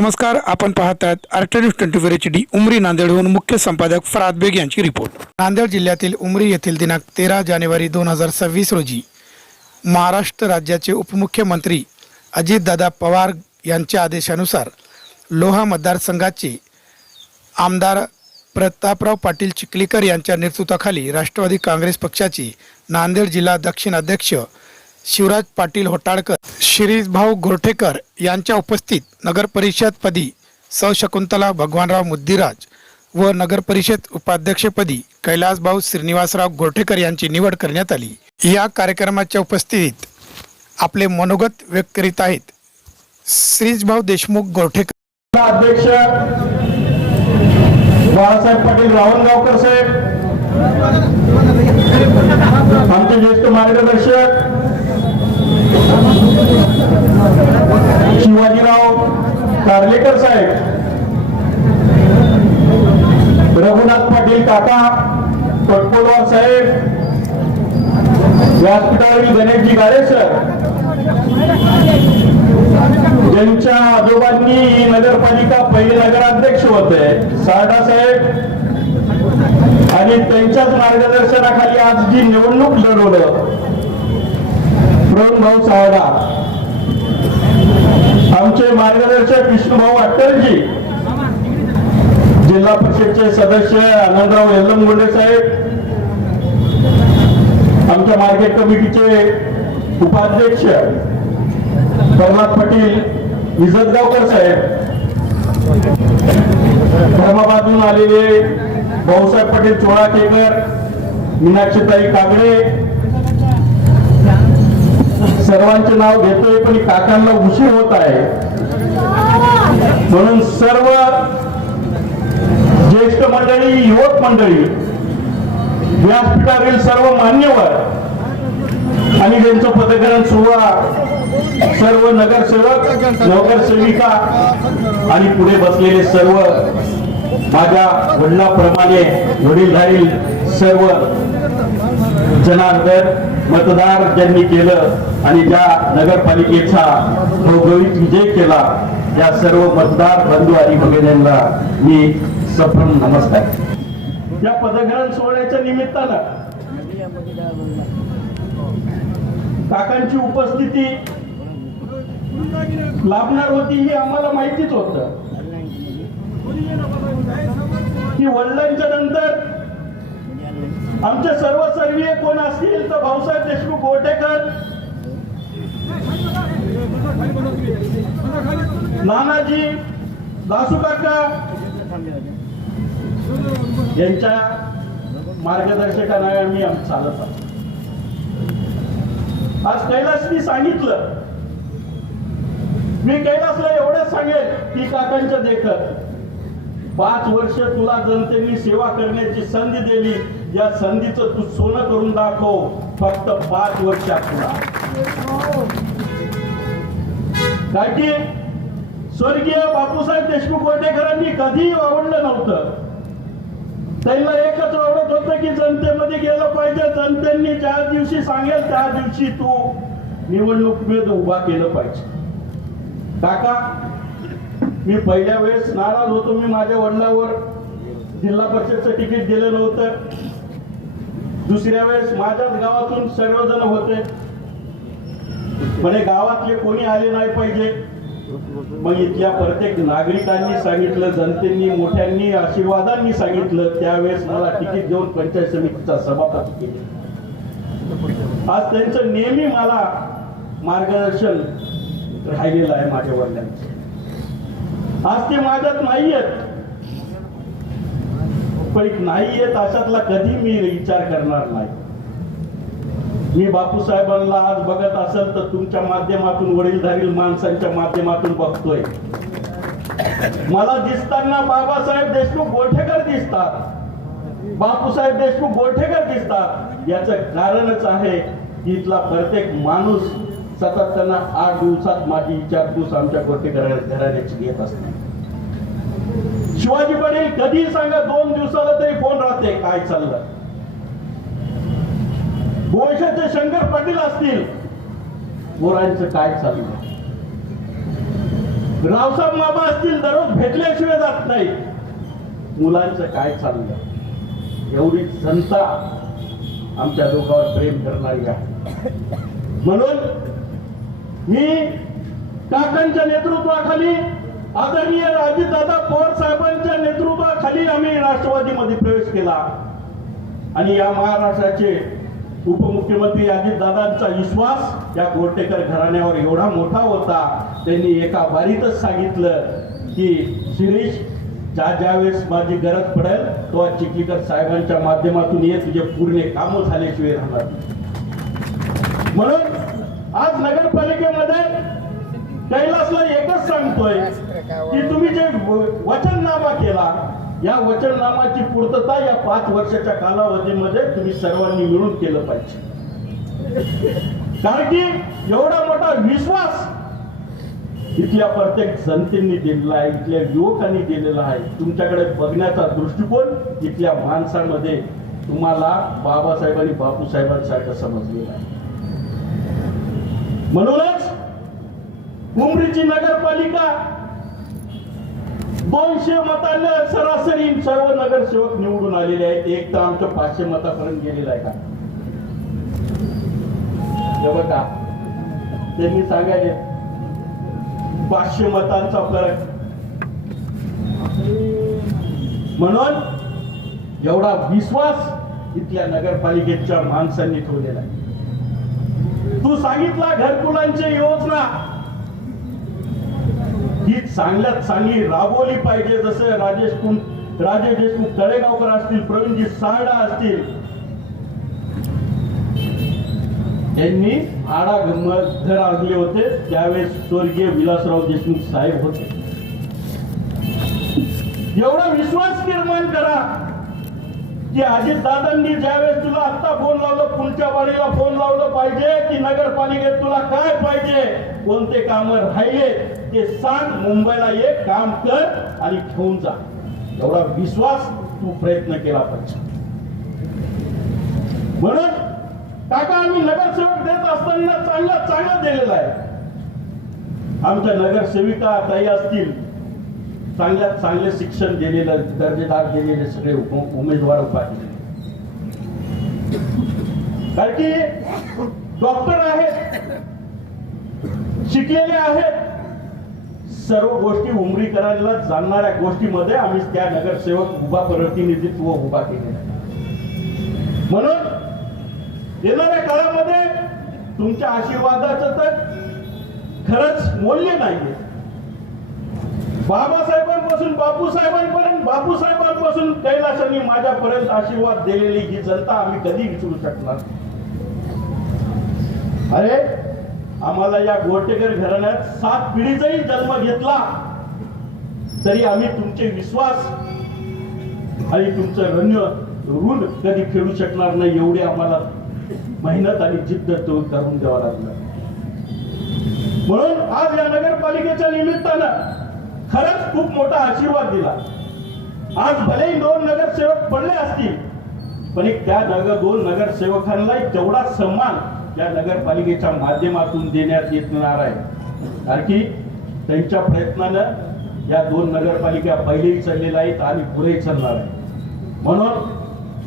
नमस्कार, आपण पाहत आहात आरटी न्यूज 24 HD उमरी नांदेडहून मुख्य संपादक फराद बेग यांची रिपोर्ट। नांदेड जिल्ह्यातील उमरी येथील दिनांक 13 जानेवारी 2026 रोजी महाराष्ट्र राज्याचे उपमुख्यमंत्री अजितदादा पवार यांच्या आदेशानुसार लोहा मतदारसंघाचे आमदार प्रतापराव पाटील चिखलीकर यांच्या नेतृत्वाखाली राष्ट्रवादी काँग्रेस पक्षाचे नांदेड जिल्हा दक्षिण अध्यक्ष शिवराज पाटील होटाळकर, शिरीषभाऊ गोरठेकर यांच्या उपस्थित नगरपरिषदपदी सौ शकुंतला भगवानराव मुद्दीराज व नगरपरिषद उपाध्यक्षपदी कैलासभाऊ श्रीनिवासराव गोरठेकर यांची निवड करण्यात आली। या कार्यक्रमाच्या उपस्थितीत आपले मनोगत व्यक्त करीत आहेत श्रीषभाऊ देशमुख गोरठेकर। अध्यक्ष बाळासाहेब पाटील रावणगावकर साहेब, आमचे ज्येष्ठ मार्गदर्शक शिवाजीराव कार्लेकर साहेब, रघुनाथ पाटील काका पटकोलवार साहेब, व्यासपीठावरील गणेशजी गाडे सर, ज्यांच्या आजोबांनी नगरपालिका पहिले नगराध्यक्ष होते सारडा साहेब, आणि त्यांच्याच मार्गदर्शनाखाली आज जी निवडणूक लढवलं भाऊ सावडा, आमचे मार्गदर्शक विष्णुभाऊ अट्टलजी, जिल्हा परिषदचे सदस्य आनंदराव यल्लमगोंडे साहेब, आमच्या मार्केट कमिटीचे उपाध्यक्ष प्रल्हाद पाटील इजतगावकर साहेब, धर्माबादून आलेले भाऊसाहेब पाटील चोळाकेकर, मीनाक्षीताई कागडे, सर्वांचे नाव घेतोय पण काकांना उशीर होत आहे म्हणून सर्व ज्येष्ठ मंडळी, युवक मंडळी, व्यासपीठावरील सर्व मान्यवर आणि त्यांचं पदग्रहण सोहळा, सर्व नगरसेवक, नगरसेविका आणि पुढे बसलेले सर्व माझ्या वडिलांप्रमाणे वडीलधारी सर्व जनार्दन मतदार ज्यांनी केलं आणि ज्या नगरपालिकेचा भौगोलिक विजय केला त्या सर्व मतदार बंधू आणि भगिनींना मी सप्रम नमस्कार। या पदग्रहण सोहळ्याच्या निमित्तानं काकांची उपस्थिती लाभणार होती हे आम्हाला माहितीच होतं की वडिलांच्या नंतर आमचे सर्व सर्वीय कोण असतील तर भाऊसाहेब देशमुख गोरठेकर, नानाजी, दासू काका यांच्या मार्गदर्शकाने आम्ही चालत आहोत। आज कैलासनी सांगितलं, मी कैलासला एवढंच सांगेल की काकांच्या देखत 5 वर्ष तुला जनतेने सेवा करण्याची संधी दिली, या संधीचं तू सोनं करून दाखव, फक्त 5 वर्षात तुला। कारण की स्वर्गीय बापूसाहेब देशमुख गोरठेकरांनी कधीही आवडलं नव्हतं, त्यांना एकच आवडत होतं की जनतेमध्ये गेलं पाहिजे, जनतेने ज्या दिवशी सांगेल त्या दिवशी तू निवडणुकीत उभा केलं पाहिजे। काका, मी पहिल्या वेळेस नाराज होतो, मी माझ्या वडिलांवर जिल्हा परिषदचं तिकीट दिलं नव्हतं, दुसऱ्या वेळेस माझ्याच गावातून सर्वजण होते म्हणे गावातले कोणी आले नाही पाहिजे, मग इथल्या प्रत्येक नागरिकांनी सांगितलं, जनतेनी मोठ्यांनी आशीर्वादांनी सांगितलं, त्यावेळेस मला तिकीट देऊन पंचायत समितीचा सभापती केले। आज त्यांचं नेहमी मला मार्गदर्शन राहिलेलं आहे माझ्या वडिलांचं, आज ते माझ्यात नाहीयेत, पण नाहीयेत अशातला कधी मी विचार करणार नाही। मी बापूसाहेबांना आज बघत असेल तर तुमच्या माध्यमातून, वडीलधारी माणसांच्या माध्यमातून बघतोय, मला दिसताना बाबासाहेब देशमुख गोरठेकर दिसतात, बापूसाहेब देशमुख गोरठेकर दिसतात। याचं कारणच आहे की इथला प्रत्येक माणूस सतत त्यांना 8 दिवसात माझी विचारपूस आमच्या गोरठेकर घराण्याची घेत असते। शिवाजी पाटील कधी सांगा 2 दिवसाला तरी फोन राहते, काय चाललं। गोयशाचे शंकर पाटील असतील, मोरांचं काय चाललं, रावसाहेब मामा असतील दररोज भेटल्याशिवाय जात नाही. मुलांचं काय चाललं, एवढी जनता आमच्या लोकांवर प्रेम करणारी आहे. म्हणून मी काकांच्या नेतृत्वाखाली, आदरणीय अजितदादा पवार साहेबांच्या नेतृत्वाखाली आम्ही राष्ट्रवादीमध्ये प्रवेश केला आणि या महाराष्ट्राचे उपमुख्यमंत्री अजितदादांचा विश्वास या गोरटेकर घराण्यावर एवढा मोठा होता, त्यांनी एका बारीतच सांगितलं की शिरीष, ज्यावेळेस माझी गरज पडेल तेव्हा चिखलीकर साहेबांच्या माध्यमातून ये, तुझे पूर्ण कामं झाल्याशिवाय राहणार. म्हणून आज नगरपालिकेमध्ये कैलासला एकच सांगतोय की तुम्ही जे वचननामा केला, या वचननामाची पूर्तता या 5 वर्षाच्या कालावधीमध्ये तुम्ही सर्वांनी मिळून केलं पाहिजे. कारण की एवढा मोठा विश्वास इथल्या प्रत्येक जनतेने दिलेला आहे, इथल्या युवकांनी दिलेला आहे. तुमच्याकडे बघण्याचा दृष्टिकोन इथल्या माणसांमध्ये तुम्हाला बाबासाहेब आणि बापूसाहेबांसारखं समजलेलं आहे. म्हणूनच उमरीची नगरपालिका 200 मतांना सरासरी सर्व नगरसेवक निवडून आलेले आहेत. एक तर आमच्या 500 मतापर्यंत गेलेला आहे का? हे बघा, त्यांनी सांगायचे 500 मतांचा फरक. म्हणून एवढा विश्वास इथल्या नगरपालिकेच्या माणसांनी ठेवलेला आहे. तू सांगितला घरकुलांची योजना ही चांगल्यात चांगली राबवली पाहिजे. जसं राजेश देशमुख तळेगावकर असतील, प्रवीणजी सारडा असतील, त्यांनी आडागंमत घर आणले होते त्यावेळेस स्वर्गीय विलासराव देशमुख साहेब होते. एवढा विश्वास निर्माण करा की अजितदादांनी ज्यावेळेस तुला आता फोन लावलं, पुढच्या वाडीला फोन लावलं पाहिजे की नगरपालिकेत तुला काय पाहिजे, कोणते काम राहिले ते सांग, मुंबईला ये, काम कर आणि घेऊन जा. एवढा विश्वास तू प्रयत्न केला पाहिजे. म्हणून काका, आम्ही नगरसेवक देत असताना चांगलं दिलेलं आहे. आमच्या नगरसेविका ताई असतील, चांगल्यात चांगले शिक्षण दिलेलं, दर्जेदार दिलेले सगळे उमेदवार उभा केले. कारण की डॉक्टर आहेत, शिकलेले आहेत, सर्व गोष्टी उमरीकरांना जाणणाऱ्या गोष्टीमध्ये आम्ही त्या नगरसेवक उभा प्रतिनिधित्व उभा केलेलं आहे. म्हणून येणाऱ्या काळामध्ये तुमच्या आशीर्वादाचं तर खरंच मूल्य नाहीये. बाबासाहेबांपासून बापूसाहेबांपर्यंत, बापूसाहेबांपासून कैलासांनी माझ्यापर्यंत आशीर्वाद दिलेली ही जनता आम्ही कधी विसरू शकणार. अरे, आम्हाला या गोरटेकर घराण्यात 7 पिढीचाही जन्म घेतला तरी आम्ही तुमचे विश्वास आणि तुमचं ऋण कधी फेडू शकणार नाही. एवढे आम्हाला मेहनत आणि जिद्द करून द्यावा लागला. म्हणून आज या नगरपालिकेच्या निमित्तानं खरंच खूप मोठा आशीर्वाद दिला. आज भलेही 2 नगरसेवक पडले असतील, पण त्या 2 नगरसेवकांना जेवढा सन्मान या नगरपालिकेच्या माध्यमातून देण्यात येणार आहे. कारण की त्यांच्या प्रयत्नानं या 2 नगरपालिका पहिलेही चाललेल्या आहेत आणि पुढेही चालणार आहे. म्हणून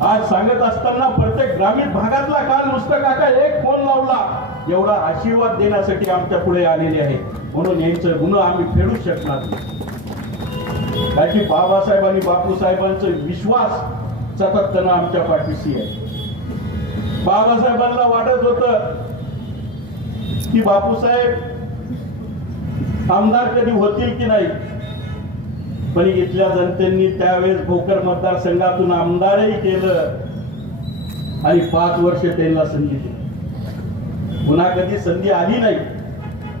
आज सांगत असताना प्रत्येक ग्रामीण भागातला काल नुसतं काका एक फोन लावला, एवढा आशीर्वाद देण्यासाठी आमच्या पुढे आलेले आहे. म्हणून यांचं गुण आम्ही फेडू शकणार नाही. कारण की बाबासाहेब आणि बापूसाहेबांचा विश्वास सततपणे आमच्या पाठीशी आहे. बाबासाहेबांना वाटत होतं की बापूसाहेब आमदार कधी होतील की नाही, पण इथल्या जनतेने त्यावेळेस भोकर मतदारसंघातून आमदारही केलं आणि 5 वर्ष त्यांना संधी दिली. पुन्हा कधी संधी आली नाही,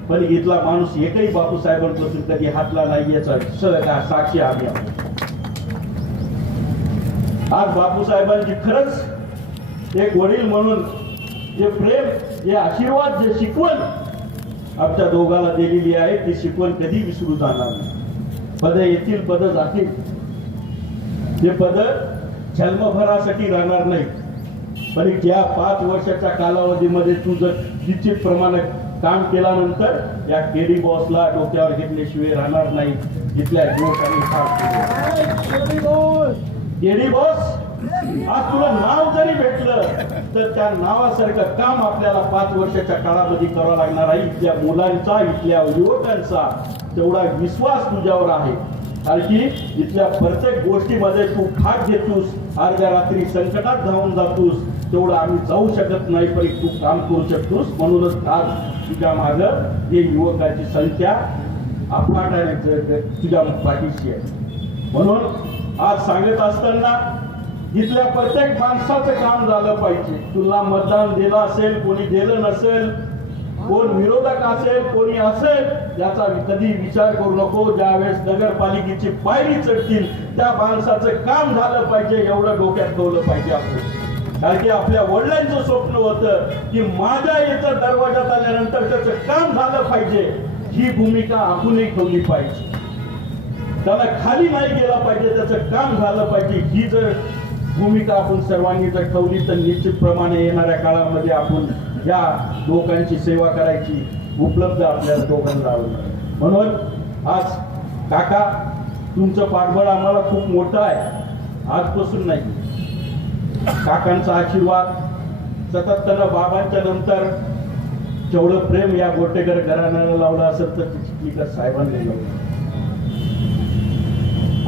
पण इथला माणूस एकही बापूसाहेबांपासून कधी हातला नाही याचा साक्षी आम्ही आहोत. आज बापूसाहेबांची खरंच एक वडील म्हणून जे प्रेम, जे आशीर्वाद, जे शिकवण आमच्या दोघाला दिलेली आहे, ती शिकवण कधी विसरू जाणार नाही. पद येतील, पद जातील, ते पद जन्मभरासाठी राहणार नाही, पण या 5 वर्षाच्या कालावधीमध्ये तू जर निश्चित प्रमाणे काम केल्यानंतर या केडी बॉसला डोक्यावर घेतल्याशिवाय राहणार नाही. इथल्या युवकांनी काम केलं. केडी बॉस, आज तुला नाव जरी भेटलं तर त्या नावासारखं काम आपल्याला 5 वर्षाच्या काळामध्ये करावं लागणार आहे. इथल्या मुलांचा, इथल्या युवकांचा तेवढा विश्वास तुझ्यावर आहे. कारण की इथल्या प्रत्येक गोष्टीमध्ये तू भाग घेतोस, अर्ध्या रात्री संकटात धावून जातोस. तेवढं आम्ही जाऊ शकत नाही, पण तू काम करू शकतोस. म्हणूनच आज तुझ्या मागं हे युवकांची संख्या अफाट आहे, तुझ्या पाठीशी आहे. म्हणून आज सांगत असताना इथल्या प्रत्येक माणसाचं काम झालं पाहिजे. तुला मतदान दिलं असेल, कोणी दिलं नसेल, कोण विरोधक असेल, कोणी असेल, याचा कधी विचार करू नको. ज्यावेळेस नगरपालिकेची पायरी चढतील त्या माणसाचं काम झालं पाहिजे, एवढं डोक्यात ठेवलं पाहिजे आपण. कारण की आपल्या वडिलांचं स्वप्न होतं की माझ्या इथं दरवाजात आल्यानंतर त्याचं काम झालं पाहिजे. ही भूमिका आपणही ठेवली पाहिजे. त्याला खाली नाही गेला पाहिजे, त्याचं काम झालं पाहिजे. ही जर भूमिका आपण सर्वांनी जर ठेवली तर निश्चितप्रमाणे येणाऱ्या काळामध्ये आपण या लोकांची सेवा करायची उपलब्ध आपल्याला दोघांना राहणार. म्हणून आज काका, तुमचं पाठबळ आम्हाला खूप मोठं आहे. आजपासून नाही, काकांचा आशीर्वाद सतत त्यांना बाबांच्या नंतर जेवढं प्रेम या गोटेकर घराण्याला लावलं असेल तर चिखलीकर साहेबांनी लावलं.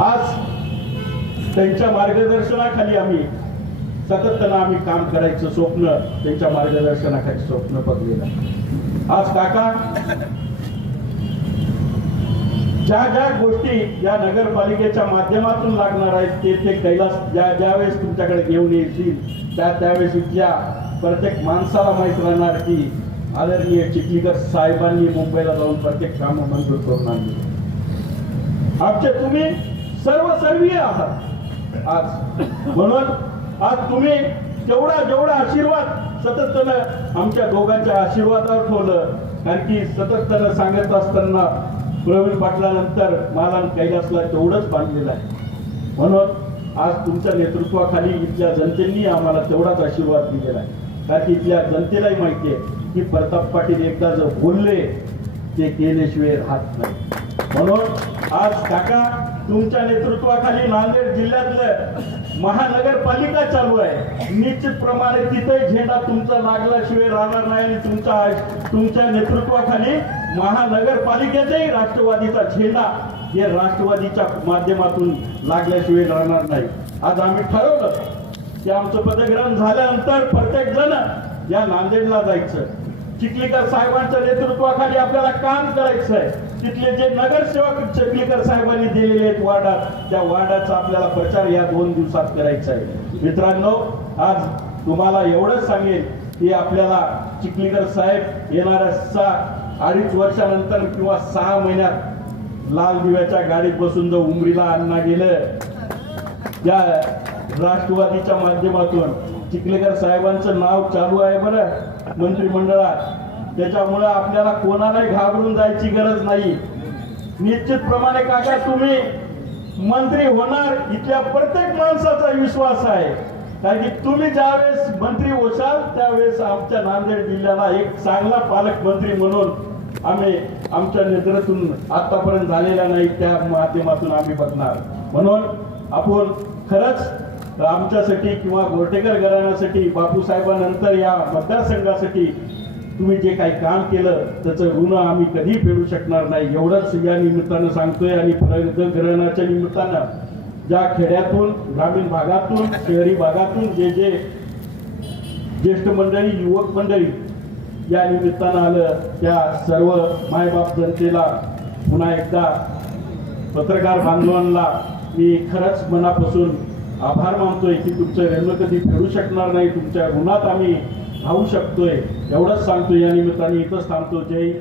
आज त्यांच्या मार्गदर्शनाखाली आम्ही सातत्यानं आम्ही काम करायचं स्वप्न, त्यांच्या मार्गदर्शनाखाली स्वप्न बघलेलं. आज काका ज्या गोष्टी या नगरपालिकेच्या माध्यमातून लागणार आहेत ते कैलास ज्यावेळेस तुमच्याकडे घेऊन येतील त्यावेळेस इथल्या प्रत्येक माणसाला माहीत राहणार की आदरणीय चिखलीकर साहेबांनी मुंबईला जाऊन प्रत्येक काम मंजूर करून आणली. आमचे तुम्ही सर्वसर्वीय आहात आज. म्हणून आज तुम्ही जेवढा आशीर्वाद सतत आमच्या दोघांच्या आशीर्वादावर ठेवलं. कारण की सतत सांगत असताना प्रवीण पाटलानंतर मला कैलासला तेवढंच बांधलेलं आहे. म्हणून आज तुमच्या नेतृत्वाखाली इथल्या जनतेने आम्हाला तेवढाच आशीर्वाद दिलेला आहे. कारण की इथल्या जनतेलाही माहिती आहे की प्रताप पाटील एकदा जर बोलले ते केल्याशिवाय राहत नाही. म्हणून आज काका तुमच्या नेतृत्वाखाली नांदेड जिल्ह्यातलं महानगरपालिका चालू आहे. निश्चितप्रमाणे तिथे झेंडा तुमचा लागल्याशिवाय राहणार नाही. आणि तुमच्या नेतृत्वाखाली महानगरपालिकेचाही राष्ट्रवादीचा झेंडा हे राष्ट्रवादीच्या माध्यमातून लागल्याशिवाय राहणार नाही. आज आम्ही ठरवलं की आमचं पदग्रहण झाल्यानंतर प्रत्येक जण या नांदेडला जायचं. चिखलीकर साहेबांच्या नेतृत्वाखाली आपल्याला काम करायचं आहे. तिथले जे नगरसेवक चिखलीकर साहेबांनी दिलेले आहेत वार्डात, त्या वार्डाचा आपल्याला प्रचार या 2 दिवसात करायचा आहे. मित्रांनो, आज तुम्हाला एवढंच सांगेन की आपल्याला चिखलीकर साहेब येणाऱ्या 2.5 वर्षानंतर किंवा 6 महिन्यात लाल दिव्याच्या गाडीत बसून जर उमरीला आणणं गेलं या राष्ट्रवादीच्या माध्यमातून. चिखलीकर साहेबांचं नाव चालू आहे बरं मंत्रिमंडळात. त्याच्यामुळे आपल्याला कोणालाही घाबरून जायची गरज नाही. निश्चितप्रमाणे काका तुम्ही मंत्री होणार, इथल्या प्रत्येक माणसाचा विश्वास आहे. कारण की तुम्ही ज्यावेळेस मंत्री होशाल त्यावेळेस आमच्या नांदेड जिल्ह्याला एक चांगला पालकमंत्री म्हणून आम्ही आमच्या नेतृत्वातून आतापर्यंत झालेल्या नाही त्या माध्यमातून आम्ही बघणार. म्हणून आपण खरंच आमच्यासाठी किंवा गोरटेकर घराण्यासाठी बापूसाहेबांनंतर या मतदारसंघासाठी तुम्ही जे काही काम केलं त्याचं ऋण आम्ही कधी फेडू शकणार नाही. एवढंच या निमित्तानं सांगतोय. आणि घराण्याच्या निमित्तानं ज्या खेड्यातून, ग्रामीण भागातून, शहरी भागातून जे ज्येष्ठ मंडळी, युवक मंडळी या निमित्तानं आलं त्या सर्व मायबाप जनतेला पुन्हा एकदा पत्रकार बांधवांना मी खरंच मनापासून आभार मानतोय की तुमचं ऋण कधी फेडू शकणार नाही. तुमच्या ऋणात आम्ही राहू शकतोय. एवढंच सांगतोय. या निमित्ताने इथंच थांबतो. जय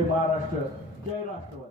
महाराष्ट्र, जय राष्ट्र.